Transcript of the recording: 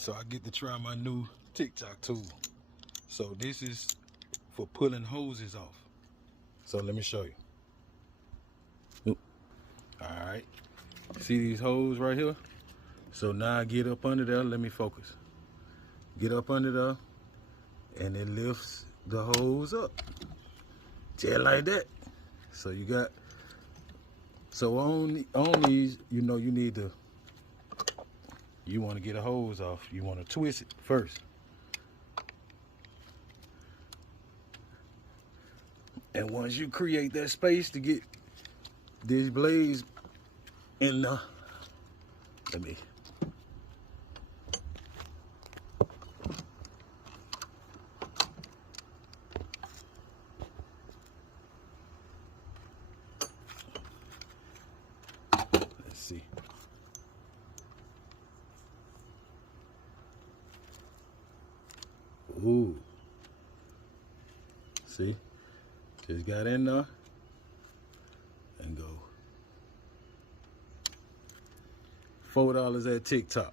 So I get to try my new TikTok tool. So this is for pulling hoses off. So let me show you. Oop. All right, see these holes right here? So now I get up under there, let me focus. Get up under there, and it lifts the hose up. Just like that. So you got, so on these, you know, you need to, you want to get a hose off, you want to twist it first. And once you create that space to get these blades in the, let me, let's see. Ooh. See? Just got in there and go. $4 at TikTok.